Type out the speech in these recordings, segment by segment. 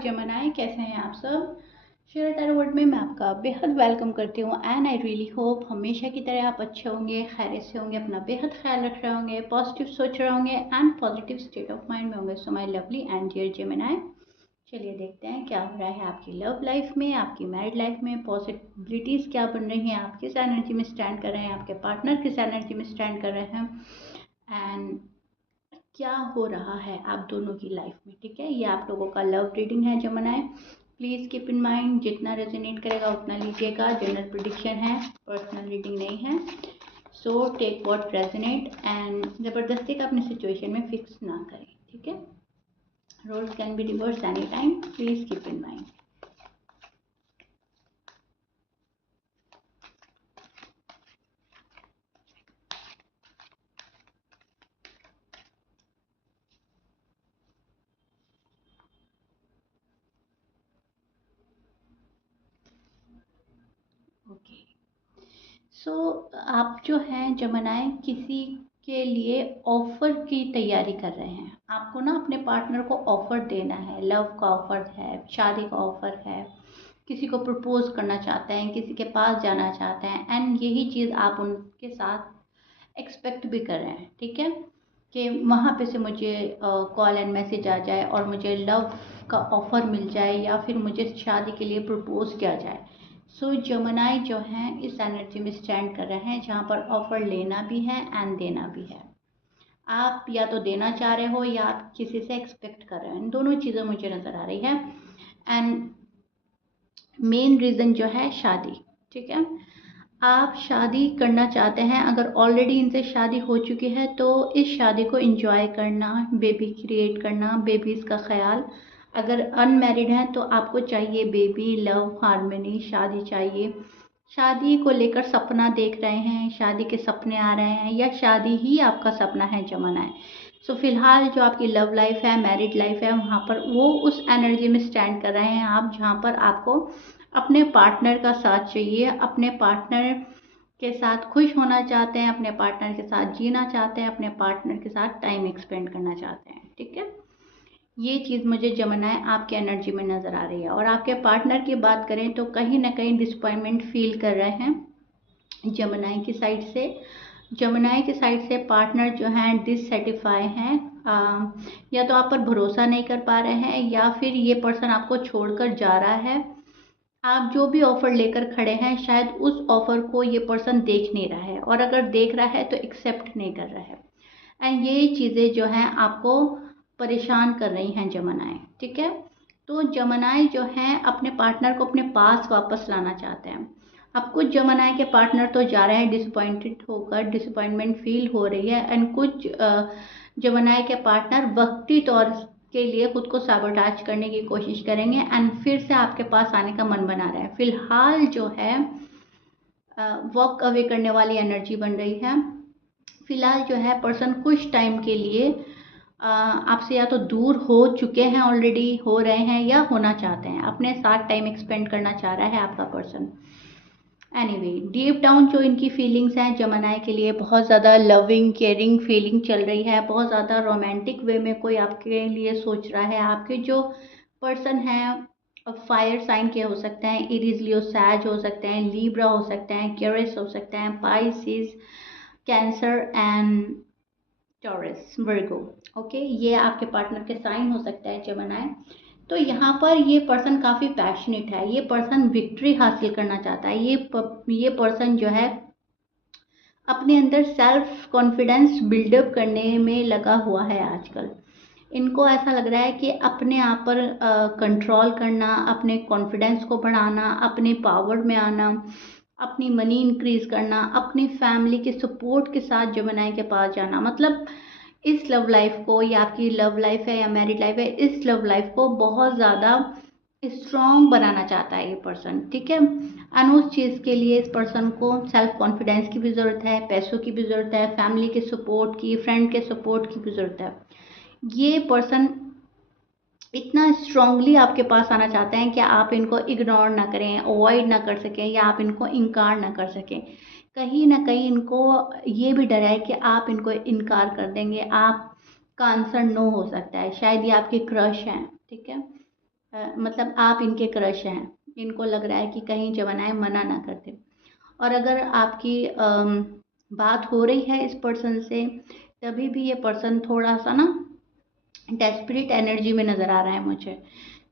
जमनाए, कैसे हैं आप सब। शेयर टैरो वर्ल्ड में मैं आपका बेहद वेलकम करती हूँ एंड आई रियली होप हमेशा की तरह आप अच्छे होंगे, खैरियत से होंगे, अपना बेहद ख्याल रख रहे होंगे, पॉजिटिव सोच रहे होंगे and positive state of mind में होंगे। So my lovely and dear जमनाए, चलिए देखते हैं क्या हो रहा है आपकी लव लाइफ में, आपकी मैरिड लाइफ में। पॉसिबिलिटीज़ क्या बन रही हैं, आप किस एनर्जी में स्टैंड कर रहे हैं, आपके पार्टनर किस एनर्जी में स्टैंड कर रहे हैं एंड क्या हो रहा है आप दोनों की लाइफ में। ठीक है, ये आप लोगों का लव रीडिंग है जमनाए। प्लीज़ कीप इन माइंड, जितना रेजोनेट करेगा उतना लीजिएगा। जनरल प्रिडिक्शन है, पर्सनल रीडिंग नहीं है। So take what resonate and ज़बरदस्ती का अपनी सिचुएशन में फिक्स ना करें। ठीक है, roles can be reverse any time, please keep in mind. Okay, so आप जो हैं जमनाए किसी के लिए ऑफर की तैयारी कर रहे हैं। आपको ना अपने पार्टनर को ऑफर देना है, लव का ऑफर है, शादी का ऑफर है, किसी को प्रपोज करना चाहते हैं, किसी के पास जाना चाहते हैं एंड यही चीज़ आप उनके साथ एक्सपेक्ट भी कर रहे हैं। ठीक है, कि वहाँ पे से मुझे कॉल एंड मैसेज आ जाए और मुझे लव का ऑफ़र मिल जाए या फिर मुझे शादी के लिए प्रपोज किया जाए। सो जमनाई जो हैं इस एनर्जी में स्टैंड कर रहे हैं जहाँ पर ऑफ़र लेना भी है एंड देना भी है। आप या तो देना चाह रहे हो या आप किसी से एक्सपेक्ट कर रहे हैं, दोनों चीज़ें मुझे नज़र आ रही है। एंड मेन रीज़न जो है शादी। ठीक है, आप शादी करना चाहते हैं। अगर ऑलरेडी इनसे शादी हो चुकी है तो इस शादी को एंजॉय करना, बेबी क्रिएट करना, बेबीज़ का ख्याल। अगर अनमैरिड हैं तो आपको चाहिए बेबी, लव, हार्मनी, शादी चाहिए। शादी को लेकर सपना देख रहे हैं, शादी के सपने आ रहे हैं या शादी ही आपका सपना है जमाना है। सो फिलहाल जो आपकी लव लाइफ है, मैरिड लाइफ है, वहाँ पर वो उस एनर्जी में स्टैंड कर रहे हैं आप जहाँ पर आपको अपने पार्टनर का साथ चाहिए, अपने पार्टनर के साथ खुश होना चाहते हैं, अपने पार्टनर के साथ जीना चाहते हैं, अपने पार्टनर के साथ टाइम एक्सपेंड करना चाहते हैं। ठीक है, ये चीज़ मुझे जमनाए आपके एनर्जी में नज़र आ रही है। और आपके पार्टनर की बात करें तो कहीं ना कहीं डिसअपॉइंटमेंट फील कर रहे हैं जमनाई की साइड से। जमनाई की साइड से पार्टनर जो हैं डिससेटिस्फाई हैं, या तो आप पर भरोसा नहीं कर पा रहे हैं या फिर ये पर्सन आपको छोड़कर जा रहा है। आप जो भी ऑफ़र लेकर खड़े हैं शायद उस ऑफ़र को ये पर्सन देख नहीं रहा है, और अगर देख रहा है तो एक्सेप्ट नहीं कर रहा है। एंड ये चीज़ें जो हैं आपको परेशान कर रही हैं जमनाएं। ठीक है, तो जमनाएं जो हैं अपने पार्टनर को अपने पास वापस लाना चाहते हैं। अब कुछ जमनाएं के पार्टनर तो जा रहे हैं डिसअपॉइंटेड होकर, डिसअपॉइंटमेंट फील हो रही है एंड कुछ जमनाएं के पार्टनर वक्ती तौर के लिए खुद को साबोटाज करने की कोशिश करेंगे एंड फिर से आपके पास आने का मन बना रहा है। फिलहाल जो है वॉक अवे करने वाली एनर्जी बन रही है। फिलहाल जो है पर्सन कुछ टाइम के लिए आपसे या तो दूर हो चुके हैं, ऑलरेडी हो रहे हैं या होना चाहते हैं, अपने साथ टाइम एक्सपेंड करना चाह रहा है आपका पर्सन। एनीवे, डीप डाउन जो इनकी फीलिंग्स हैं जमनाए के लिए बहुत ज़्यादा लविंग केयरिंग फीलिंग चल रही है, बहुत ज़्यादा रोमांटिक वे में कोई आपके लिए सोच रहा है। आपके जो पर्सन हैं फायर साइन के हो सकते हैं, एरीज, लियो, सैज हो सकते हैं, लीब्रा हो सकते हैं, क्यूरियस हो सकते हैं, Pisces, cancer and taurus, Virgo. Okay, ये आपके पार्टनर के साइन हो सकता है जमनाए। तो यहाँ पर ये पर्सन काफ़ी पैशनेट है, ये पर्सन विक्ट्री हासिल करना चाहता है। ये पर्सन जो है अपने अंदर सेल्फ कॉन्फिडेंस बिल्डअप करने में लगा हुआ है आजकल। इनको ऐसा लग रहा है कि अपने आप पर कंट्रोल करना, अपने कॉन्फिडेंस को बढ़ाना, अपने पावर में आना, अपनी मनी इंक्रीज करना, अपनी फैमिली के सपोर्ट के साथ जमनाई के पास जाना। मतलब इस लव लाइफ को, या आपकी लव लाइफ है या मैरिड लाइफ है, इस लव लाइफ को बहुत ज़्यादा स्ट्रॉन्ग बनाना चाहता है ये पर्सन। ठीक है, एंड उस चीज़ के लिए इस पर्सन को सेल्फ कॉन्फिडेंस की भी ज़रूरत है, पैसों की भी ज़रूरत है, फैमिली के सपोर्ट की, फ्रेंड के सपोर्ट की भी ज़रूरत है। ये पर्सन इतना स्ट्रांगली आपके पास आना चाहते हैं कि आप इनको इग्नोर ना करें, अवॉइड ना कर सकें या आप इनको इनकार ना कर सकें। कहीं ना कहीं इनको ये भी डर है कि आप इनको इनकार कर देंगे, आपका आंसर नो हो सकता है। शायद ये आपके क्रश हैं। ठीक है, मतलब आप इनके क्रश हैं, इनको लग रहा है कि कहीं जमानाएं मना ना कर दे। और अगर आपकी बात हो रही है इस पर्सन से, तभी भी ये पर्सन थोड़ा सा ना डेस्परेट एनर्जी में नज़र आ रहा है मुझे।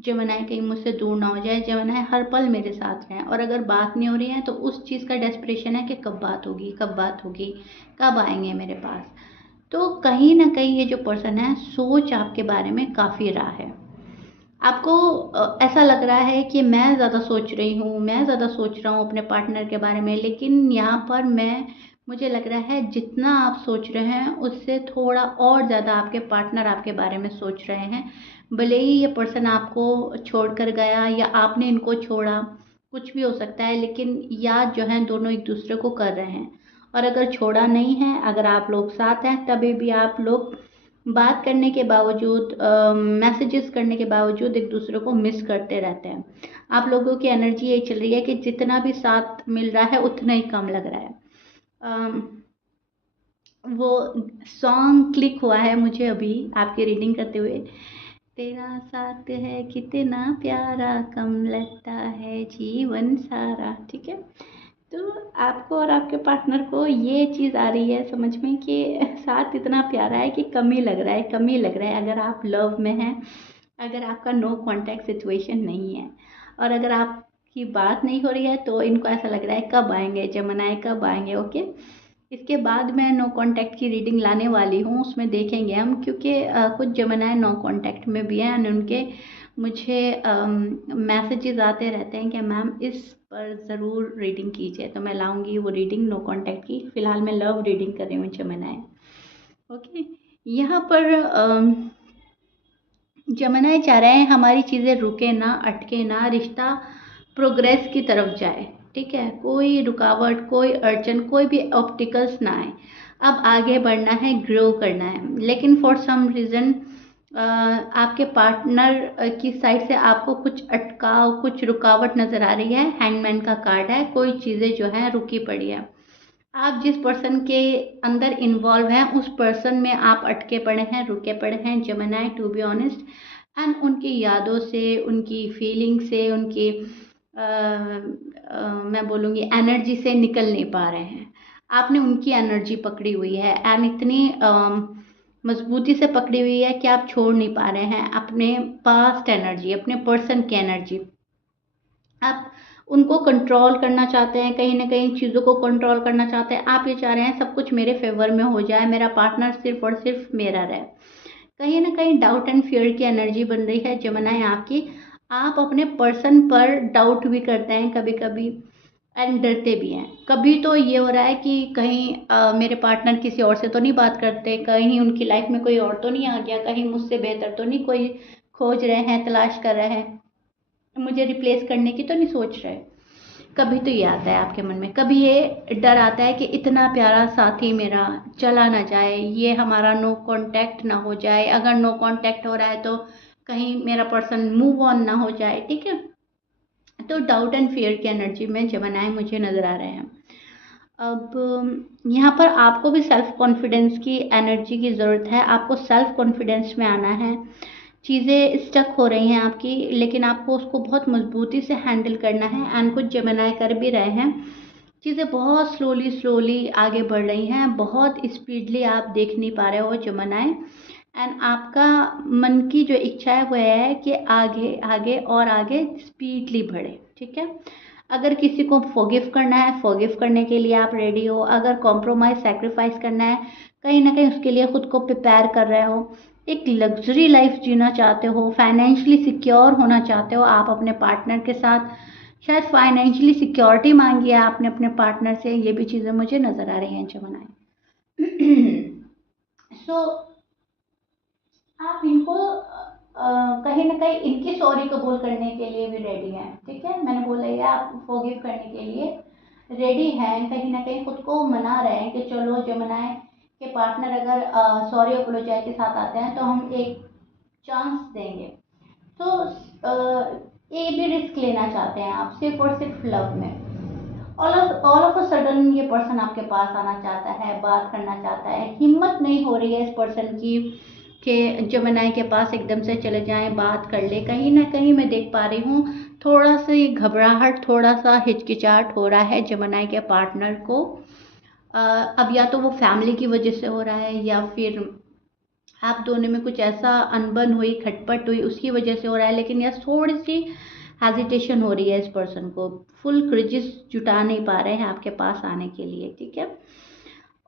जमानाएं कहीं मुझसे दूर ना हो जाए, जमानाएं हर पल मेरे साथ रहें। और अगर बात नहीं हो रही है तो उस चीज़ का डेस्परेशन है कि कब बात होगी, कब बात होगी, कब आएंगे मेरे पास। तो कहीं ना कहीं ये जो पर्सन है, सोच आपके बारे में काफ़ी रहा है। आपको ऐसा लग रहा है कि मैं ज़्यादा सोच रही हूँ, मैं ज़्यादा सोच रहा हूँ अपने पार्टनर के बारे में, लेकिन यहाँ पर मुझे लग रहा है जितना आप सोच रहे हैं उससे थोड़ा और ज़्यादा आपके पार्टनर आपके बारे में सोच रहे हैं। भले ही ये पर्सन आपको छोड़कर गया या आपने इनको छोड़ा, कुछ भी हो सकता है, लेकिन याद जो है दोनों एक दूसरे को कर रहे हैं। और अगर छोड़ा नहीं है, अगर आप लोग साथ हैं, तभी भी आप लोग बात करने के बावजूद, मैसेजेस करने के बावजूद एक दूसरे को मिस करते रहते हैं। आप लोगों की एनर्जी यही चल रही है कि जितना भी साथ मिल रहा है उतना ही कम लग रहा है। वो सॉन्ग क्लिक हुआ है मुझे अभी आपकी रीडिंग करते हुए, तेरा साथ है कितना प्यारा, कम लगता है जीवन सारा। ठीक है, तो आपको और आपके पार्टनर को ये चीज़ आ रही है समझ में कि साथ इतना प्यारा है कि कम ही लग रहा है, कम ही लग रहा है। अगर आप लव में हैं, अगर आपका नो कांटेक्ट सिचुएशन नहीं है, और अगर आपकी बात नहीं हो रही है, तो इनको ऐसा लग रहा है कब आएंगे जमनाए, कब आएंगे। ओके, इसके बाद मैं नो कांटेक्ट की रीडिंग लाने वाली हूँ, उसमें देखेंगे हम, क्योंकि कुछ जमनाए नो कांटेक्ट में भी हैं और उनके मुझे मैसेजेस आते रहते हैं कि मैम इस पर ज़रूर रीडिंग कीजिए, तो मैं लाऊंगी वो रीडिंग नो कांटेक्ट की। फिलहाल मैं लव रीडिंग कर रही हूँ जमनाए। ओके, यहाँ पर जमनाए चाह रहे हैं हमारी चीज़ें रुके ना, अटके ना, रिश्ता प्रोग्रेस की तरफ जाए। ठीक है, कोई रुकावट, कोई अड़चन, कोई भी ऑब्स्टिकल्स ना आए। अब आगे बढ़ना है, ग्रो करना है, लेकिन फॉर सम रीज़न आपके पार्टनर की साइड से आपको कुछ अटकाव, कुछ रुकावट नज़र आ रही है। हैंगमैन का कार्ड है, कोई चीज़ें जो हैं रुकी पड़ी है। आप जिस पर्सन के अंदर इन्वॉल्व हैं उस पर्सन में आप अटके पड़े हैं, रुके पड़े हैं जमनाए, टू बी ऑनेस्ट। एंड उनकी यादों से, उनकी फीलिंग से, उनकी मैं बोलूँगी एनर्जी से निकल नहीं पा रहे हैं। आपने उनकी एनर्जी पकड़ी हुई है एंड इतनी मजबूती से पकड़ी हुई है कि आप छोड़ नहीं पा रहे हैं अपने पास्ट एनर्जी, अपने पर्सन की एनर्जी। आप उनको कंट्रोल करना चाहते हैं, कहीं ना कहीं चीज़ों को कंट्रोल करना चाहते हैं। आप ये चाह रहे हैं सब कुछ मेरे फेवर में हो जाए, मेरा पार्टनर सिर्फ और सिर्फ मेरा रहे। कहीं ना कहीं डाउट एंड फियर की एनर्जी बन रही है जमनाए आपकी। आप अपने पर्सन पर डाउट भी करते हैं कभी कभी एंड डरते भी हैं। कभी तो ये हो रहा है कि कहीं मेरे पार्टनर किसी और से तो नहीं बात करते, कहीं उनकी लाइफ में कोई और तो नहीं आ गया, कहीं मुझसे बेहतर तो नहीं कोई खोज रहे हैं, तलाश कर रहे हैं, मुझे रिप्लेस करने की तो नहीं सोच रहे। कभी तो ये आता है आपके मन में, कभी ये डर आता है कि इतना प्यारा साथी मेरा चला ना जाए, ये हमारा नो कांटेक्ट ना हो जाए। अगर नो कांटेक्ट हो रहा है तो कहीं मेरा पर्सन मूव ऑन ना हो जाए। ठीक है, तो डाउट एंड फियर की एनर्जी में जमनाए मुझे नज़र आ रहे हैं। अब यहाँ पर आपको भी सेल्फ कॉन्फिडेंस की एनर्जी की ज़रूरत है। आपको सेल्फ कॉन्फिडेंस में आना है। चीज़ें स्टक हो रही हैं आपकी, लेकिन आपको उसको बहुत मजबूती से हैंडल करना है एंड कुछ जमनाए कर भी रहे हैं। चीज़ें बहुत स्लोली स्लोली आगे बढ़ रही हैं, बहुत स्पीडली आप देख नहीं पा रहे हो जमनाए। एंड आपका मन की जो इच्छा है वो है कि आगे आगे और आगे स्पीडली बढ़े। ठीक है, अगर किसी को फॉरगिव करना है, फॉरगिव करने के लिए आप रेडी हो। अगर कॉम्प्रोमाइज़, सैक्रिफाइस करना है, कहीं ना कहीं उसके लिए खुद को प्रिपेयर कर रहे हो। एक लग्जरी लाइफ जीना चाहते हो, फाइनेंशियली सिक्योर होना चाहते हो आप अपने पार्टनर के साथ। शायद फाइनेंशियली सिक्योरिटी मांगी है आपने अपने पार्टनर से, ये भी चीज़ें मुझे नज़र आ रही हैं जमनाए। सो आप इनको कहीं ना कहीं इनकी सॉरी कबूल करने के लिए भी रेडी हैं। ठीक है, मैंने बोला ये आप फॉरगिव करने के लिए रेडी हैं, कहीं ना कहीं खुद को मना रहे हैं कि चलो जमनाए के पार्टनर अगर सॉरी अपोलोजाइज के साथ आते हैं तो हम एक चांस देंगे। तो ये भी रिस्क लेना चाहते हैं आप, सिर्फ और सिर्फ लव में। ऑल ऑफ अ सडन ये पर्सन आपके पास आना चाहता है, बात करना चाहता है, हिम्मत नहीं हो रही है इस पर्सन की कि जमनाई के पास एकदम से चले जाएं, बात कर ले। कहीं ना कहीं मैं देख पा रही हूँ थोड़ा सा ये घबराहट, थोड़ा सा हिचकिचाहट हो रहा है जमनाई के पार्टनर को। अब या तो वो फैमिली की वजह से हो रहा है, या फिर आप दोनों में कुछ ऐसा अनबन हुई, खटपट हुई, उसकी वजह से हो रहा है। लेकिन यस, थोड़ी सी हेजिटेशन हो रही है इस पर्सन को, फुल क्रिजिस जुटा नहीं पा रहे हैं आपके पास आने के लिए, ठीक है।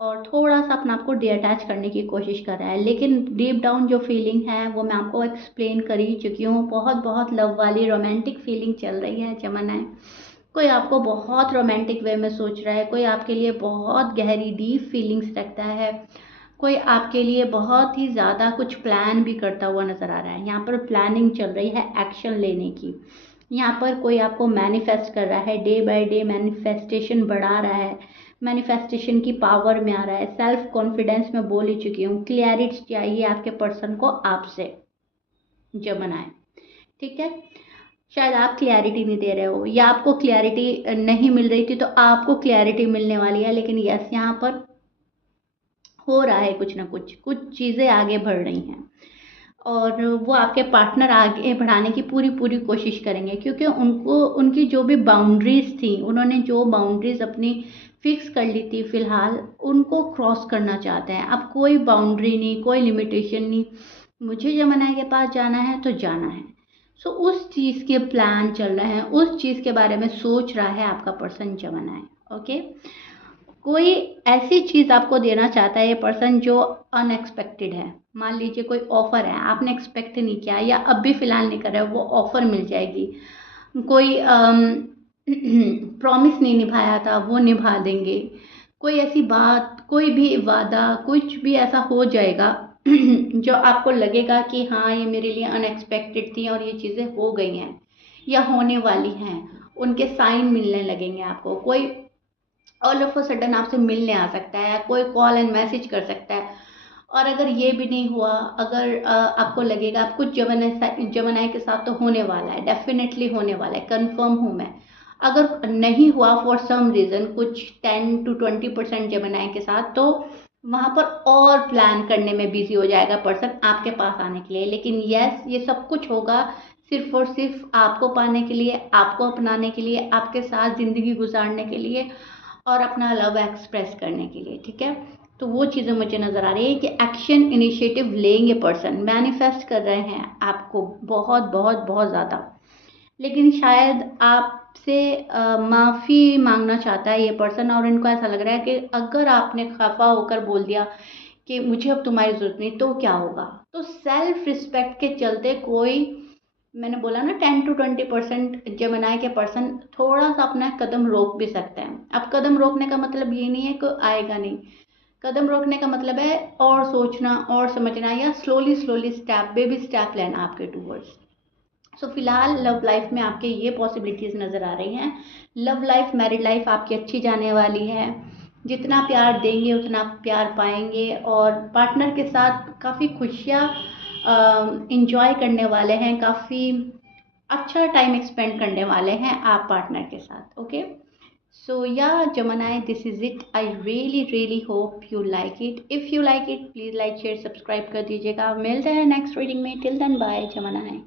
और थोड़ा सा अपने आप को डिअटैच करने की कोशिश कर रहा है, लेकिन डीप डाउन जो फीलिंग है वो मैं आपको एक्सप्लेन कर ही चुकी हूँ। बहुत बहुत लव वाली रोमांटिक फीलिंग चल रही है जमनाई। कोई आपको बहुत रोमांटिक वे में सोच रहा है, कोई आपके लिए बहुत गहरी डीप फीलिंग्स रखता है, कोई आपके लिए बहुत ही ज़्यादा कुछ प्लान भी करता हुआ नज़र आ रहा है। यहाँ पर प्लानिंग चल रही है एक्शन लेने की। यहाँ पर कोई आपको मैनिफेस्ट कर रहा है, डे बाय डे मैनिफेस्टेशन बढ़ा रहा है, मैनिफेस्टेशन की पावर में आ रहा है। सेल्फ कॉन्फिडेंस में बोल ही चुकी हूँ। क्लियरिटी चाहिए आपके पर्सन को आपसे जमनाई, ठीक है। शायद आप क्लैरिटी नहीं दे रहे हो, या आपको क्लैरिटी नहीं मिल रही थी, तो आपको क्लैरिटी मिलने वाली है। लेकिन यस, यहाँ पर हो रहा है कुछ ना कुछ, कुछ चीज़ें आगे बढ़ रही हैं, और वो आपके पार्टनर आगे बढ़ाने की पूरी पूरी कोशिश करेंगे, क्योंकि उनको उनकी जो भी बाउंड्रीज थी, उन्होंने जो बाउंड्रीज अपनी फिक्स कर ली थी फिलहाल, उनको क्रॉस करना चाहते हैं। अब कोई बाउंड्री नहीं, कोई लिमिटेशन नहीं, मुझे जमनाई के पास जाना है तो जाना है। सो उस चीज़ के प्लान चल रहे हैं, उस चीज़ के बारे में सोच रहा है आपका पर्सन जमनाई, ओके। कोई ऐसी चीज़ आपको देना चाहता है ये पर्सन जो अनएक्सपेक्टेड है। मान लीजिए कोई ऑफर है, आपने एक्सपेक्ट नहीं किया, या अब भी फिलहाल नहीं कर रहे, वो ऑफर मिल जाएगी। कोई प्रॉमिस नहीं निभाया था, वो निभा देंगे। कोई ऐसी बात, कोई भी वादा, कुछ भी ऐसा हो जाएगा जो आपको लगेगा कि हाँ, ये मेरे लिए अनएक्सपेक्टेड थी और ये चीज़ें हो गई हैं या होने वाली हैं। उनके साइन मिलने लगेंगे आपको। कोई ऑल ऑफ अ सडन आपसे मिलने आ सकता है, कोई कॉल एंड मैसेज कर सकता है। और अगर ये भी नहीं हुआ, अगर आपको लगेगा आप कुछ जमनाई के साथ तो होने वाला है, डेफिनेटली होने वाला है, कंफर्म हूँ मैं। अगर नहीं हुआ फॉर सम रीज़न, कुछ 10 to 20% जमनाई के साथ, तो वहाँ पर और प्लान करने में बिजी हो जाएगा पर्सन आपके पास आने के लिए। लेकिन यस, ये सब कुछ होगा सिर्फ और सिर्फ आपको पाने के लिए, आपको अपनाने के लिए, आपके साथ ज़िंदगी गुजारने के लिए, और अपना लव एक्सप्रेस करने के लिए, ठीक है। तो वो चीज़ें मुझे नज़र आ रही है कि एक्शन इनिशिएटिव लेंगे पर्सन, मैनिफेस्ट कर रहे हैं आपको बहुत बहुत बहुत ज़्यादा। लेकिन शायद आपसे माफ़ी मांगना चाहता है ये पर्सन, और इनको ऐसा लग रहा है कि अगर आपने खफा होकर बोल दिया कि मुझे अब तुम्हारी ज़रूरत नहीं, तो क्या होगा। तो सेल्फ रिस्पेक्ट के चलते कोई, मैंने बोला ना, 10 to 20% जमनाई के पर्सन थोड़ा सा अपना कदम रोक भी सकते हैं। अब कदम रोकने का मतलब ये नहीं है कि आएगा नहीं। कदम रोकने का मतलब है और सोचना और समझना, या slowly slowly step, baby step लेना आपके टूवर्ड्स। सो फिलहाल लव लाइफ में आपके ये पॉसिबिलिटीज़ नज़र आ रही हैं। लव लाइफ, मैरिड लाइफ आपकी अच्छी जाने वाली है। जितना प्यार देंगे उतना प्यार पाएंगे, और पार्टनर के साथ काफ़ी खुशियाँ इंजॉय करने वाले हैं, काफ़ी अच्छा टाइम स्पेंड करने वाले हैं आप पार्टनर के साथ, ओके। सो या जमनाई, this is it. I really really hope you like it. If you like it, please like share subscribe कर दीजिएगा। मिलते हैं नेक्स्ट रीडिंग में। Till then bye जमनाई।